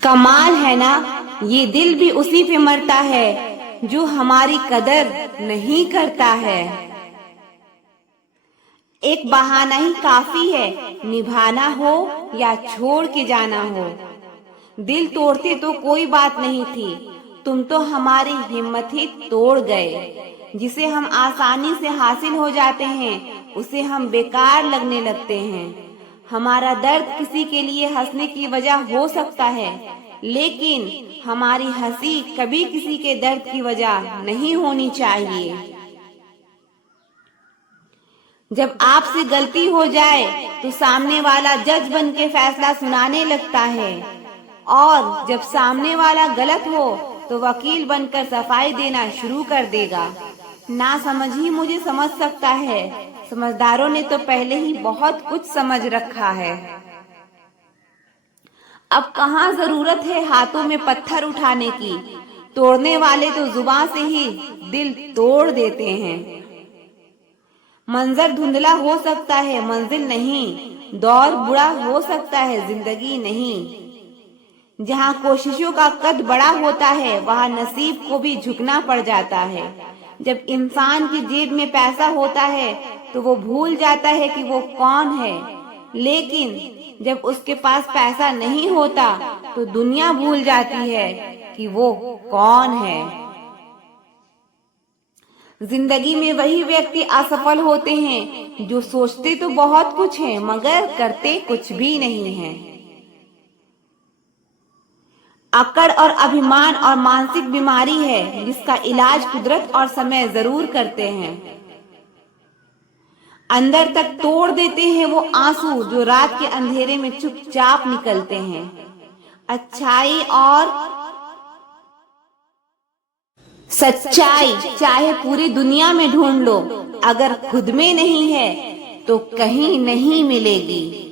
कमाल है ना, ये दिल भी उसी पे मरता है जो हमारी कदर नहीं करता है। एक बहाना ही काफी है, निभाना हो या छोड़ के जाना हो। दिल तोड़ते तो कोई बात नहीं थी, तुम तो हमारी हिम्मत ही तोड़ गए। जिसे हम आसानी से हासिल हो जाते हैं उसे हम बेकार लगने लगते हैं। हमारा दर्द किसी के लिए हंसने की वजह हो सकता है, लेकिन हमारी हंसी कभी किसी के दर्द की वजह नहीं होनी चाहिए। जब आपसे गलती हो जाए तो सामने वाला जज बन के फैसला सुनाने लगता है, और जब सामने वाला गलत हो तो वकील बनकर सफाई देना शुरू कर देगा। ना समझ ही मुझे समझ सकता है, समझदारों ने तो पहले ही बहुत कुछ समझ रखा है। अब कहाँ जरूरत है हाथों में पत्थर उठाने की, तोड़ने वाले तो जुबान से ही दिल तोड़ देते हैं। मंजर धुंधला हो सकता है, मंजिल नहीं। दौर बुरा हो सकता है, जिंदगी नहीं। जहाँ कोशिशों का कद बड़ा होता है वहाँ नसीब को भी झुकना पड़ जाता है। जब इंसान की जेब में पैसा होता है तो वो भूल जाता है कि वो कौन है, लेकिन जब उसके पास पैसा नहीं होता तो दुनिया भूल जाती है कि वो कौन है। जिंदगी में वही व्यक्ति असफल होते हैं जो सोचते तो बहुत कुछ है मगर करते कुछ भी नहीं है। अकड़ और अभिमान और मानसिक बीमारी है जिसका इलाज कुदरत और समय जरूर करते हैं। अंदर तक तोड़ देते हैं वो आंसू जो रात के अंधेरे में चुपचाप निकलते हैं। अच्छाई और सच्चाई चाहे पूरी दुनिया में ढूंढ लो, अगर खुद में नहीं है तो कहीं नहीं मिलेगी।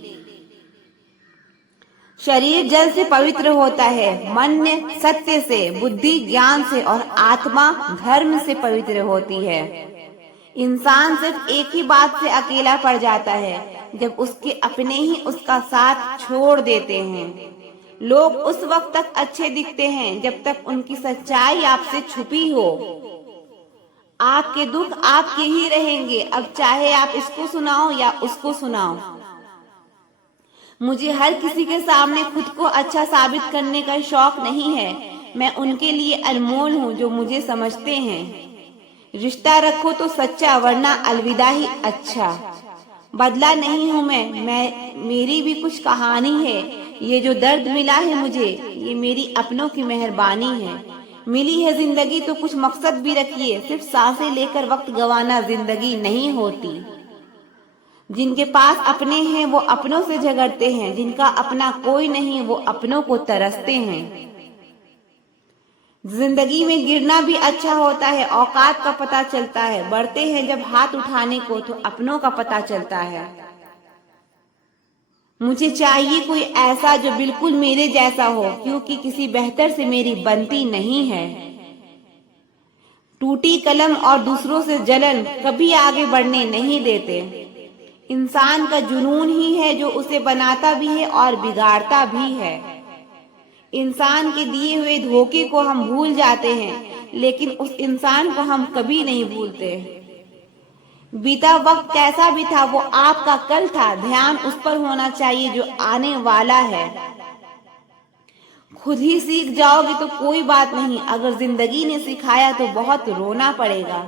शरीर जल से पवित्र होता है, मन सत्य से, बुद्धि ज्ञान से और आत्मा धर्म से पवित्र होती है। इंसान सिर्फ एक ही बात से अकेला पड़ जाता है जब उसके अपने ही उसका साथ छोड़ देते हैं। लोग उस वक्त तक अच्छे दिखते हैं जब तक उनकी सच्चाई आपसे छुपी हो। आपके दुख आपके ही रहेंगे, अब चाहे आप इसको सुनाओ या उसको सुनाओ। मुझे हर किसी के सामने खुद को अच्छा साबित करने का शौक नहीं है। मैं उनके लिए अनमोल हूँ जो मुझे समझते हैं। रिश्ता रखो तो सच्चा, वरना अलविदा ही अच्छा। बदला नहीं हूँ मैं मेरी भी कुछ कहानी है। ये जो दर्द मिला है मुझे ये मेरी अपनों की मेहरबानी है। मिली है जिंदगी तो कुछ मकसद भी रखिए, सिर्फ सांसें लेकर वक्त गंवाना जिंदगी नहीं होती। जिनके पास अपने हैं वो अपनों से झगड़ते हैं, जिनका अपना कोई नहीं वो अपनों को तरसते हैं। जिंदगी में गिरना भी अच्छा होता है, औकात का पता चलता है। बढ़ते हैं जब हाथ उठाने को तो अपनों का पता चलता है। मुझे चाहिए कोई ऐसा जो बिल्कुल मेरे जैसा हो, क्योंकि किसी बेहतर से मेरी बनती नहीं है। टूटी कलम और दूसरों से जलन कभी आगे बढ़ने नहीं देते। इंसान का जुनून ही है जो उसे बनाता भी है और बिगाड़ता भी है। इंसान के दिए हुए धोखे को हम भूल जाते हैं, लेकिन उस इंसान को हम कभी नहीं भूलते। बीता वक्त कैसा भी था वो आपका कल था, ध्यान उस पर होना चाहिए जो आने वाला है। खुद ही सीख जाओगे तो कोई बात नहीं, अगर जिंदगी ने सिखाया तो बहुत रोना पड़ेगा।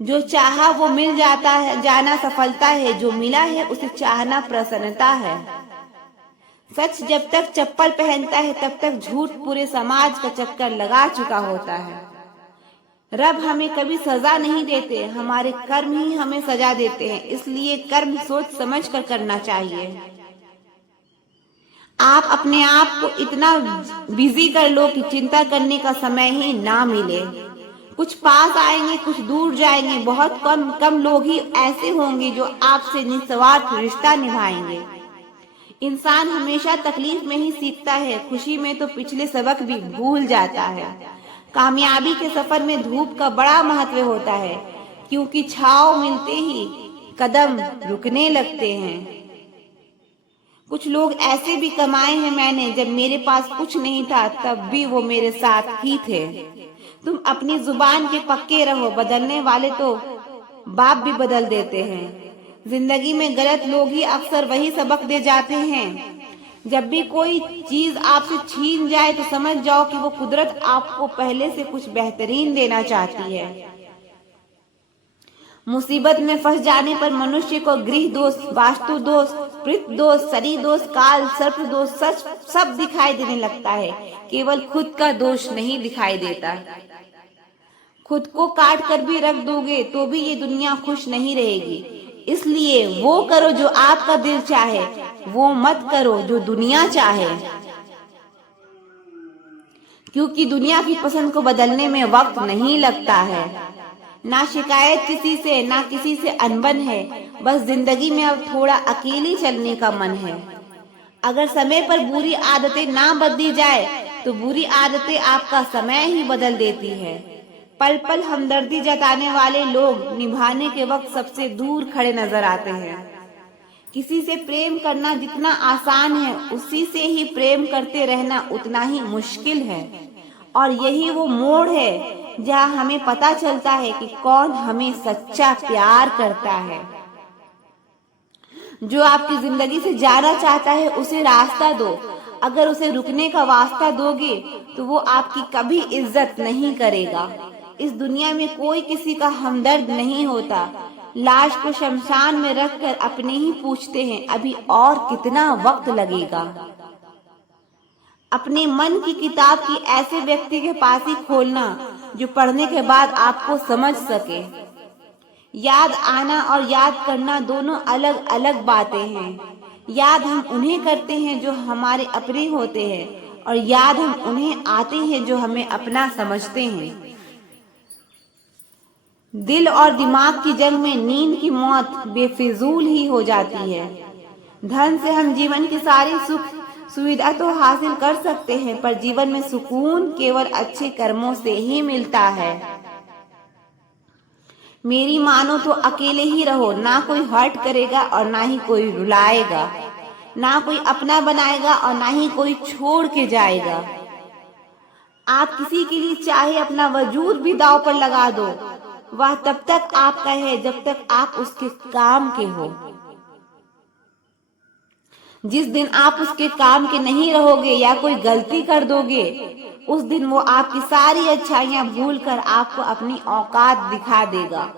जो चाहा वो मिल जाता है, जाना सफलता है, जो मिला है उसे चाहना प्रसन्नता है। सच जब तक चप्पल पहनता है तब तक झूठ पूरे समाज का चक्कर लगा चुका होता है। रब हमें कभी सजा नहीं देते, हमारे कर्म ही हमें सजा देते हैं, इसलिए कर्म सोच समझ कर करना चाहिए। आप अपने आप को इतना बिजी कर लो कि चिंता करने का समय ही ना मिले। कुछ पास आएंगे, कुछ दूर जाएंगे, बहुत कम लोग ही ऐसे होंगे जो आपसे निस्वार्थ रिश्ता निभाएंगे। इंसान हमेशा तकलीफ में ही सीखता है, खुशी में तो पिछले सबक भी भूल जाता है। कामयाबी के सफर में धूप का बड़ा महत्व होता है, क्योंकि छांव मिलते ही कदम रुकने लगते हैं। कुछ लोग ऐसे भी कमाए हैं मैंने, जब मेरे पास कुछ नहीं था तब भी वो मेरे साथ ही थे। तुम अपनी जुबान के पक्के रहो, बदलने वाले तो बाप भी बदल देते हैं। जिंदगी में गलत लोग ही अक्सर वही सबक दे जाते हैं। जब भी कोई चीज आपसे छीन जाए तो समझ जाओ कि वो कुदरत आपको पहले से कुछ बेहतरीन देना चाहती है। मुसीबत में फंस जाने पर मनुष्य को गृह दोष, वास्तु दोष, पितृ दोष, शनि दोष, काल सर्प दोष सच सब दिखाई देने लगता है, केवल खुद का दोष नहीं दिखाई देता। खुद को काट कर भी रख दोगे तो भी ये दुनिया खुश नहीं रहेगी। इसलिए वो करो जो आपका दिल चाहे, वो मत करो जो दुनिया चाहे, क्योंकि दुनिया की पसंद को बदलने में वक्त नहीं लगता है। ना शिकायत किसी से, ना किसी से अनबन है, बस जिंदगी में अब थोड़ा अकेले चलने का मन है। अगर समय पर बुरी आदतें ना बदली जाए तो बुरी आदतें आपका समय ही बदल देती है। पल पल हमदर्दी जताने वाले लोग निभाने के वक्त सबसे दूर खड़े नजर आते हैं। किसी से प्रेम करना जितना आसान है, उसी से ही प्रेम करते रहना उतना ही मुश्किल है। और यही वो मोड़ है जहाँ हमें पता चलता है कि कौन हमें सच्चा प्यार करता है। जो आपकी जिंदगी से जाना चाहता है उसे रास्ता दो। अगर उसे रुकने का वास्ता दोगे तो वो आपकी कभी इज्जत नहीं करेगा। इस दुनिया में कोई किसी का हमदर्द नहीं होता। लाश को शमशान में रखकर अपने ही पूछते हैं अभी और कितना वक्त लगेगा। अपने मन की किताब की ऐसे व्यक्ति के पास ही खोलना जो पढ़ने के बाद आपको समझ सके। याद आना और याद करना दोनों अलग अलग बातें हैं। याद हम उन्हें करते हैं जो हमारे अपने होते हैं, और याद हम उन्हें आते हैं जो हमें अपना समझते हैं। दिल और दिमाग की जंग में नींद की मौत बेफिजूल ही हो जाती है। धन से हम जीवन की सारी सुख सुविधा तो हासिल कर सकते हैं, पर जीवन में सुकून केवल अच्छे कर्मों से ही मिलता है। मेरी मानो तो अकेले ही रहो, ना कोई हर्ट करेगा और ना ही कोई रुलाएगा, ना कोई अपना बनाएगा और ना ही कोई छोड़ के जाएगा। आप किसी के लिए चाहे अपना वजूद भी दांव पर लगा दो, वह तब तक आपका है जब तक आप उसके काम के हो। जिस दिन आप उसके काम के नहीं रहोगे या कोई गलती कर दोगे, उस दिन वो आपकी सारी अच्छाइयां भूलकर आपको अपनी औकात दिखा देगा।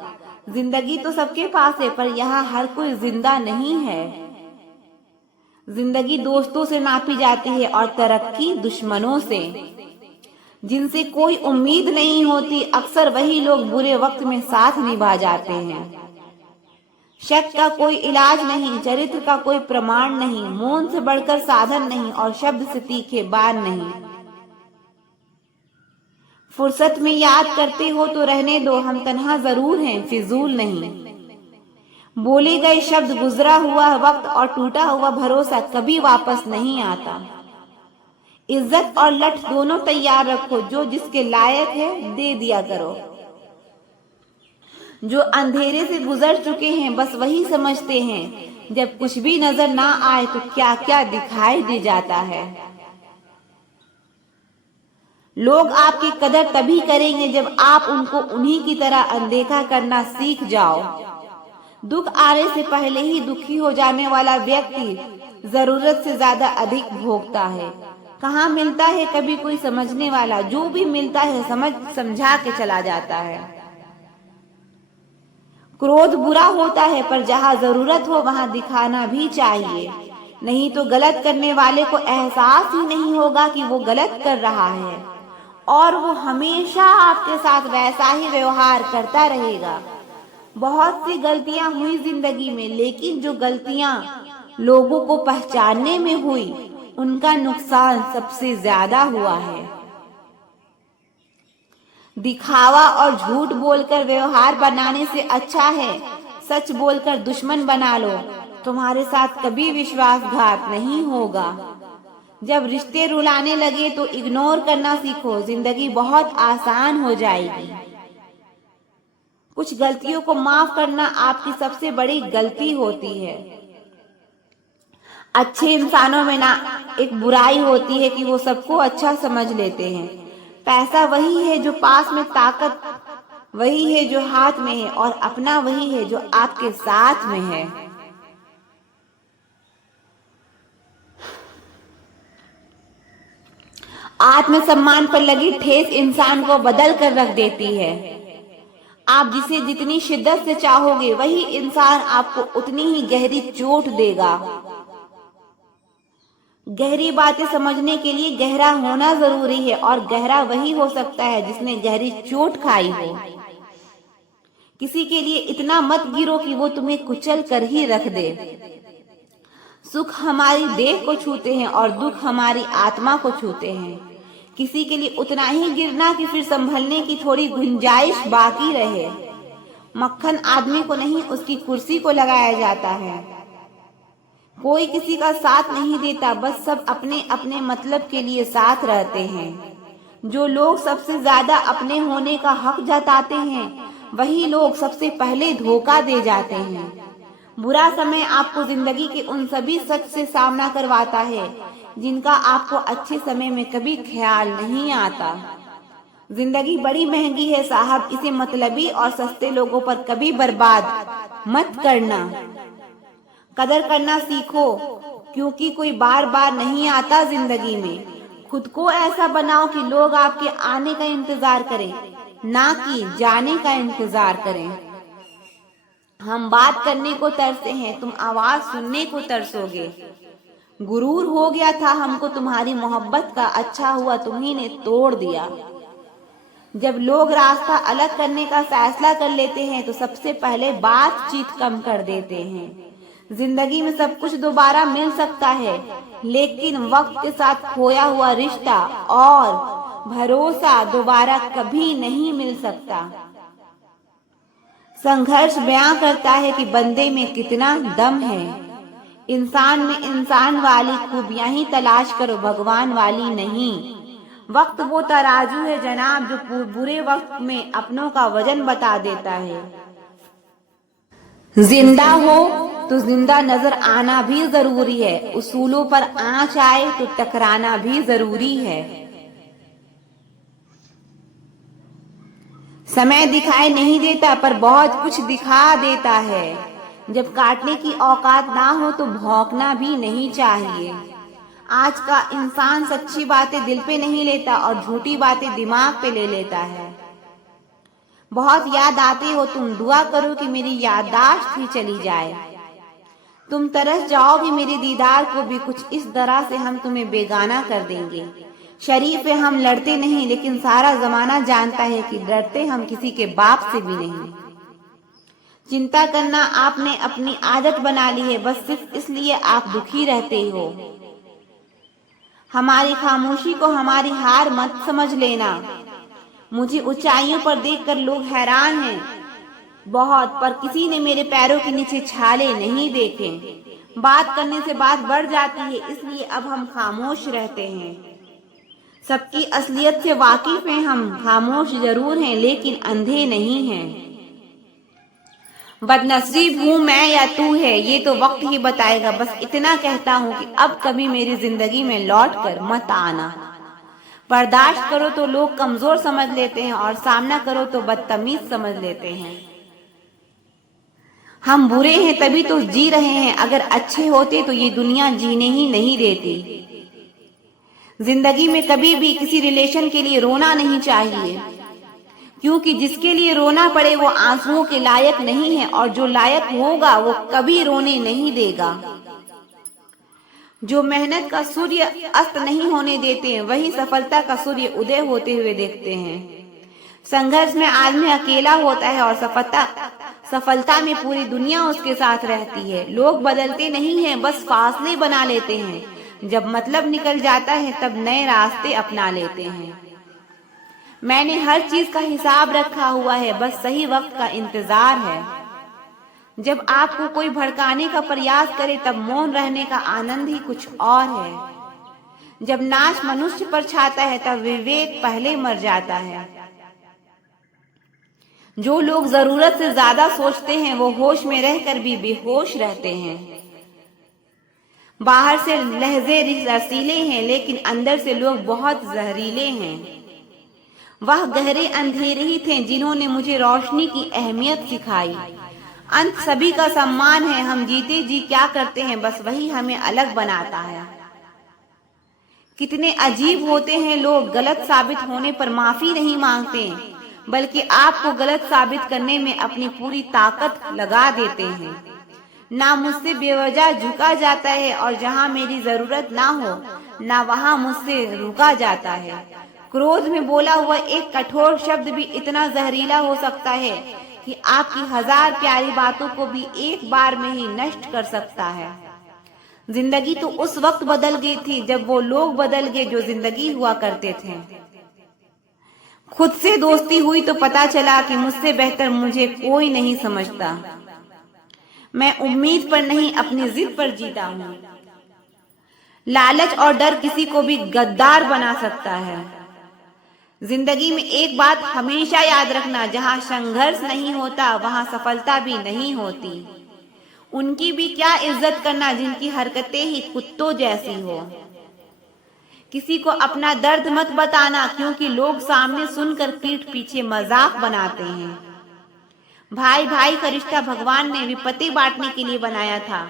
जिंदगी तो सबके पास है, पर यहाँ हर कोई जिंदा नहीं है। जिंदगी दोस्तों से नापी जाती है और तरक्की दुश्मनों से। जिनसे कोई उम्मीद नहीं होती, अक्सर वही लोग बुरे वक्त में साथ निभा जाते हैं। शक का कोई इलाज नहीं, चरित्र का कोई प्रमाण नहीं, मौन से बढ़कर साधन नहीं और शब्द से तीखे बाण नहीं। फुर्सत में याद करते हो तो रहने दो, हम तन्हा जरूर हैं, फिजूल नहीं। बोले गए शब्द, गुजरा हुआ वक्त और टूटा हुआ भरोसा कभी वापस नहीं आता। इज्जत और लठ दोनों तैयार रखो, जो जिसके लायक है दे दिया करो। जो अंधेरे से गुजर चुके हैं बस वही समझते हैं, जब कुछ भी नजर ना आए तो क्या क्या दिखाई दे जाता है। लोग आपकी कदर तभी करेंगे जब आप उनको उन्हीं की तरह अनदेखा करना सीख जाओ। दुख आने से पहले ही दुखी हो जाने वाला व्यक्ति जरूरत से ज्यादा अधिक भोगता है। कहाँ मिलता है कभी कोई समझने वाला, जो भी मिलता है समझा के चला जाता है। क्रोध बुरा होता है, पर जहाँ जरूरत हो वहाँ दिखाना भी चाहिए, नहीं तो गलत करने वाले को एहसास ही नहीं होगा कि वो गलत कर रहा है और वो हमेशा आपके साथ वैसा ही व्यवहार करता रहेगा। बहुत सी गलतियां हुई जिंदगी में, लेकिन जो गलतियां लोगों को पहचानने में हुई उनका नुकसान सबसे ज्यादा हुआ है। दिखावा और झूठ बोलकर व्यवहार बनाने से अच्छा है सच बोलकर दुश्मन बना लो, तुम्हारे साथ कभी विश्वासघात नहीं होगा। जब रिश्ते रुलाने लगे तो इग्नोर करना सीखो, जिंदगी बहुत आसान हो जाएगी। कुछ गलतियों को माफ करना आपकी सबसे बड़ी गलती होती है। अच्छे इंसानों में ना एक बुराई होती है कि वो सबको अच्छा समझ लेते हैं। पैसा वही है जो पास में, ताकत वही है जो हाथ में है, और अपना वही है जो आपके साथ में है। आत्मसम्मान पर लगी ठेस इंसान को बदल कर रख देती है। आप जिसे जितनी शिद्दत से चाहोगे वही इंसान आपको उतनी ही गहरी चोट देगा। गहरी बातें समझने के लिए गहरा होना जरूरी है, और गहरा वही हो सकता है जिसने गहरी चोट खाई हो। किसी के लिए इतना मत गिरो कि वो तुम्हें कुचल कर ही रख दे। सुख हमारी देह को छूते हैं और दुख हमारी आत्मा को छूते हैं। किसी के लिए उतना ही गिरना कि फिर संभलने की थोड़ी गुंजाइश बाकी रहे। मक्खन आदमी को नहीं, उसकी कुर्सी को लगाया जाता है। कोई किसी का साथ नहीं देता, बस सब अपने अपने मतलब के लिए साथ रहते हैं। जो लोग सबसे ज्यादा अपने होने का हक जताते हैं वही लोग सबसे पहले धोखा दे जाते हैं। बुरा समय आपको जिंदगी के उन सभी सच से सामना करवाता है जिनका आपको अच्छे समय में कभी ख्याल नहीं आता। जिंदगी बड़ी महंगी है साहब, इसे मतलबी और सस्ते लोगों पर कभी बर्बाद मत करना। कदर करना सीखो, क्योंकि कोई बार बार नहीं आता जिंदगी में। खुद को ऐसा बनाओ कि लोग आपके आने का इंतजार करें, ना कि जाने का इंतजार करें। हम बात करने को तरसते हैं, तुम आवाज सुनने को तरसोगे। गुरूर हो गया था हमको तुम्हारी मोहब्बत का, अच्छा हुआ तुम्ही ने तोड़ दिया। जब लोग रास्ता अलग करने का फैसला कर लेते हैं तो सबसे पहले बातचीत कम कर देते हैं। जिंदगी में सब कुछ दोबारा मिल सकता है, लेकिन वक्त के साथ खोया हुआ रिश्ता और भरोसा दोबारा कभी नहीं मिल सकता। संघर्ष बयां करता है कि बंदे में कितना दम है। इंसान में इंसान वाली खूबियां ही तलाश करो, भगवान वाली नहीं। वक्त वो तराजू है जनाब जो बुरे वक्त में अपनों का वजन बता देता है। जिंदा हो तो जिंदा नजर आना भी जरूरी है। उसूलों पर आंच आए तो टकराना भी जरूरी है। समय दिखाई नहीं देता पर बहुत कुछ दिखा देता है। जब काटने की औकात ना हो तो भौंकना भी नहीं चाहिए। आज का इंसान सच्ची बातें दिल पे नहीं लेता और झूठी बातें दिमाग पे ले लेता है। बहुत याद आते हो तुम, दुआ करो कि मेरी याददाश्त ही चली जाए। तुम तरस जाओगे मेरे दीदार को भी, कुछ इस तरह से हम तुम्हें बेगाना कर देंगे। शरीफ है हम लड़ते नहीं, लेकिन सारा जमाना जानता है कि डरते हम किसी के बाप से भी नहीं। चिंता करना आपने अपनी आदत बना ली है, बस सिर्फ इसलिए आप दुखी रहते हो। हमारी खामोशी को हमारी हार मत समझ लेना। मुझे ऊंचाइयों पर देखकर लोग हैरान हैं बहुत, पर किसी ने मेरे पैरों के नीचे छाले नहीं देखे। बात करने से बात बढ़ जाती है, इसलिए अब हम खामोश रहते हैं। सबकी असलियत से वाकिफ हैं हम, खामोश जरूर हैं लेकिन अंधे नहीं हैं। बदनसीब हूँ मैं या तू है ये तो वक्त ही बताएगा। बस इतना कहता हूँ कि अब कभी मेरी जिंदगी में लौट कर मत आना। बर्दाश्त करो तो लोग कमजोर समझ लेते हैं और सामना करो तो बदतमीज समझ लेते हैं। हम बुरे हैं तभी तो जी रहे हैं, अगर अच्छे होते तो ये दुनिया जीने ही नहीं देती। जिंदगी में कभी भी किसी रिलेशन के लिए रोना नहीं चाहिए, क्योंकि जिसके लिए रोना पड़े वो आंसुओं के लायक नहीं है, और जो लायक होगा वो कभी रोने नहीं देगा। जो मेहनत का सूर्य अस्त नहीं होने देते वही सफलता का सूर्य उदय होते हुए देखते हैं। संघर्ष में आदमी अकेला होता है और सफलता में पूरी दुनिया उसके साथ रहती है। लोग बदलते नहीं हैं, बस फासले बना लेते हैं। जब मतलब निकल जाता है तब नए रास्ते अपना लेते हैं। मैंने हर चीज का हिसाब रखा हुआ है, बस सही वक्त का इंतजार है। जब आपको कोई भड़काने का प्रयास करे तब मौन रहने का आनंद ही कुछ और है। जब नाश मनुष्य पर छाता है तब विवेक पहले मर जाता है। जो लोग जरूरत से ज्यादा सोचते हैं वो होश में रहकर भी बेहोश रहते हैं। बाहर से लहजे रसीले हैं लेकिन अंदर से लोग बहुत जहरीले हैं। वह गहरे अंधेरे ही थे जिन्होंने मुझे रोशनी की अहमियत सिखाई। अंत सभी का सम्मान है, हम जीते जी क्या करते हैं बस वही हमें अलग बनाता है। कितने अजीब होते हैं लोग, गलत साबित होने पर माफी नहीं मांगते बल्कि आपको गलत साबित करने में अपनी पूरी ताकत लगा देते हैं। ना मुझसे बेवजह झुका जाता है और जहाँ मेरी जरूरत ना हो ना वहाँ मुझसे रुका जाता है। क्रोध में बोला हुआ एक कठोर शब्द भी इतना जहरीला हो सकता है कि आपकी 1000 प्यारी बातों को भी एक बार में ही नष्ट कर सकता है। जिंदगी तो उस वक्त बदल गई थी जब वो लोग बदल गए जो जिंदगी हुआ करते थे। खुद से दोस्ती हुई तो पता चला कि मुझसे बेहतर मुझे कोई नहीं समझता। मैं उम्मीद पर नहीं अपनी जिद पर जीता हूँ। लालच और डर किसी को भी गद्दार बना सकता है। जिंदगी में एक बात हमेशा याद रखना, जहाँ संघर्ष नहीं होता वहाँ सफलता भी नहीं होती। उनकी भी क्या इज्जत करना जिनकी हरकतें ही कुत्तों जैसी हो। किसी को अपना दर्द मत बताना क्योंकि लोग सामने सुनकर पीठ पीछे मजाक बनाते हैं। भाई भाई का रिश्ता भगवान ने विपत्ति बांटने के लिए बनाया था,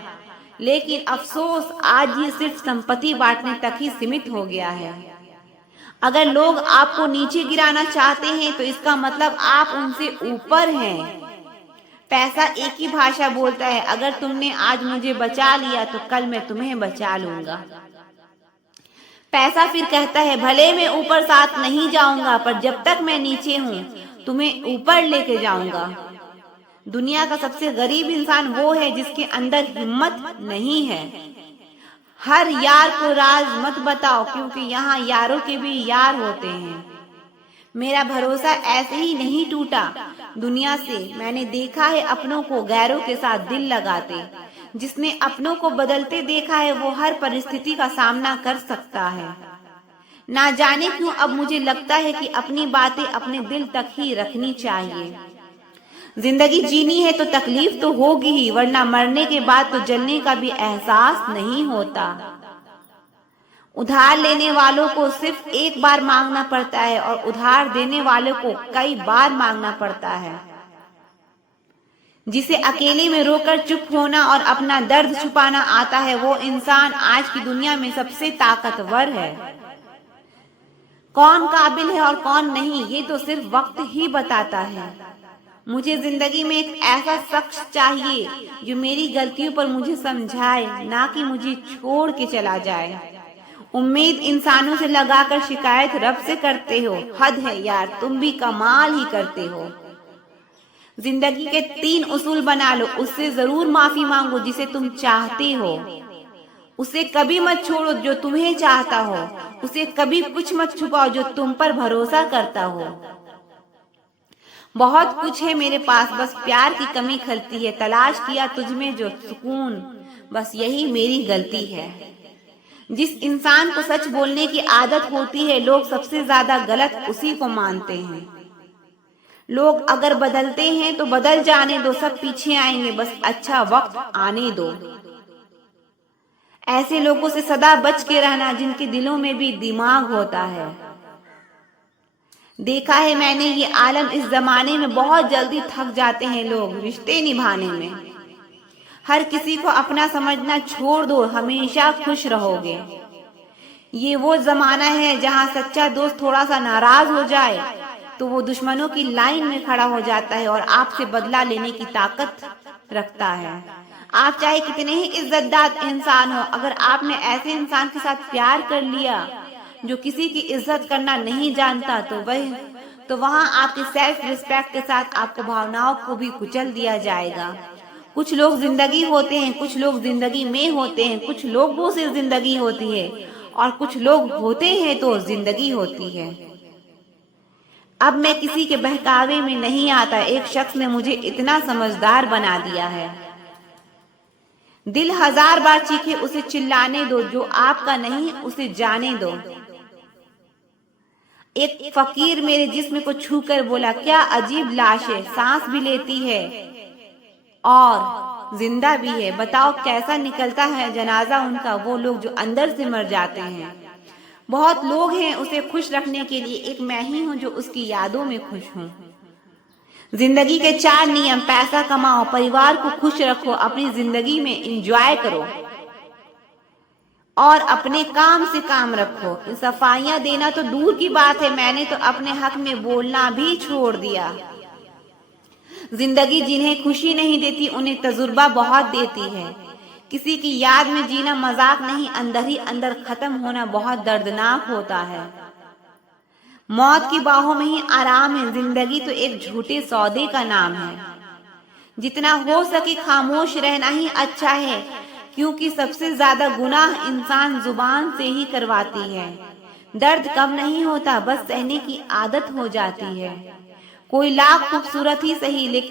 लेकिन अफसोस आज ये सिर्फ संपत्ति बांटने तक ही सीमित हो गया है। अगर लोग आपको नीचे गिराना चाहते हैं तो इसका मतलब आप उनसे ऊपर हैं। पैसा एक ही भाषा बोलता है, अगर तुमने आज मुझे बचा लिया तो कल मैं तुम्हें बचा लूंगा। पैसा फिर कहता है भले मैं ऊपर साथ नहीं जाऊंगा पर जब तक मैं नीचे हूँ तुम्हें ऊपर लेके जाऊंगा। दुनिया का सबसे गरीब इंसान वो है जिसके अंदर हिम्मत नहीं है। हर यार को राज मत बताओ क्योंकि यहाँ यारों के भी यार होते हैं। मेरा भरोसा ऐसे ही नहीं टूटा दुनिया से। मैंने देखा है अपनों को गैरों के साथ दिल लगाते। जिसने अपनों को बदलते देखा है वो हर परिस्थिति का सामना कर सकता है। ना जाने क्यों अब मुझे लगता है कि अपनी बातें अपने दिल तक ही रखनी चाहिए। जिंदगी जीनी है तो तकलीफ तो होगी ही, वरना मरने के बाद तो जलने का भी एहसास नहीं होता। उधार लेने वालों को सिर्फ एक बार मांगना पड़ता है और उधार देने वालों को कई बार मांगना पड़ता है। जिसे अकेले में रोकर चुप होना और अपना दर्द छुपाना आता है वो इंसान आज की दुनिया में सबसे ताकतवर है। कौन काबिल है और कौन नहीं ये तो सिर्फ वक्त ही बताता है। मुझे जिंदगी में एक ऐसा शख्स चाहिए जो मेरी गलतियों पर मुझे समझाए, ना कि मुझे छोड़ के चला जाए। उम्मीद इंसानों से लगाकर शिकायत रब से करते हो। हद है यार, तुम भी कमाल ही करते हो। जिंदगी के 3 उसूल बना लो, उससे जरूर माफी मांगो जिसे तुम चाहते हो। उसे कभी मत छोड़ो जो तुम्हें चाहता हो। उसे कभी कुछ मत छुपाओ जो तुम पर भरोसा करता हो। बहुत कुछ है मेरे पास, बस प्यार की कमी खलती है। तलाश किया तुझमें जो सुकून, बस यही मेरी गलती है। जिस इंसान को सच बोलने की आदत होती है लोग सबसे ज्यादा गलत उसी को मानते हैं। लोग अगर बदलते हैं तो बदल जाने दो, सब पीछे आएंगे, बस अच्छा वक्त आने दो। ऐसे लोगों से सदा बच के रहना जिनके दिलों में भी दिमाग होता है। देखा है मैंने ये आलम, इस जमाने में बहुत जल्दी थक जाते हैं लोग रिश्ते निभाने में। हर किसी को अपना समझना छोड़ दो, हमेशा खुश रहोगे। ये वो जमाना है जहाँ सच्चा दोस्त थोड़ा सा नाराज हो जाए तो वो दुश्मनों की लाइन में खड़ा हो जाता है और आपसे बदला लेने की ताकत रखता है। आप चाहे कितने ही इज्जतदार इंसान हो, अगर आपने ऐसे इंसान के साथ प्यार कर लिया जो किसी की इज्जत करना नहीं जानता तो वहाँ आपकी सेल्फ रिस्पेक्ट के साथ आपको भावनाओं को भी कुचल दिया जाएगा। कुछ लोग जिंदगी होते हैं, कुछ लोग जिंदगी में होते हैं, कुछ लोगों से जिंदगी होती है और कुछ लोग होते हैं तो जिंदगी होती है। अब मैं किसी के बहकावे में नहीं आता। एक शख्स ने मुझे इतना समझदार बना दिया है। दिल 1000 बार चीखे उसे चिल्लाने दो, जो आपका नहीं उसे जाने दो। एक फकीर मेरे जिस्म को छूकर बोला, क्या अजीब लाश है, सांस भी लेती है और जिंदा भी है। बताओ कैसा निकलता है जनाजा उनका, वो लोग जो अंदर से मर जाते हैं। बहुत लोग हैं उसे खुश रखने के लिए, एक मैं ही हूँ जो उसकी यादों में खुश हूँ। जिंदगी के 4 नियम। पैसा कमाओ, परिवार को खुश रखो, अपनी जिंदगी में एंजॉय करो और अपने काम से काम रखो। सफाइयां देना तो दूर की बात है, मैंने तो अपने हक में बोलना भी छोड़ दिया। जिंदगी जिन्हें खुशी नहीं देती उन्हें तजुर्बा बहुत देती है। किसी की याद में जीना मजाक नहीं, अंदर ही अंदर खत्म होना बहुत दर्दनाक होता है। मौत की बाहों में ही आराम है, जिंदगी तो एक झूठे सौदे का नाम है। जितना हो सके खामोश रहना ही अच्छा है, क्योंकि सबसे ज्यादा गुनाह इंसान जुबान से ही करवाती है। दर्द कम नहीं होता, बस सहने की आदत हो जाती है। कोई लाख खूबसूरत ही सही, लेकिन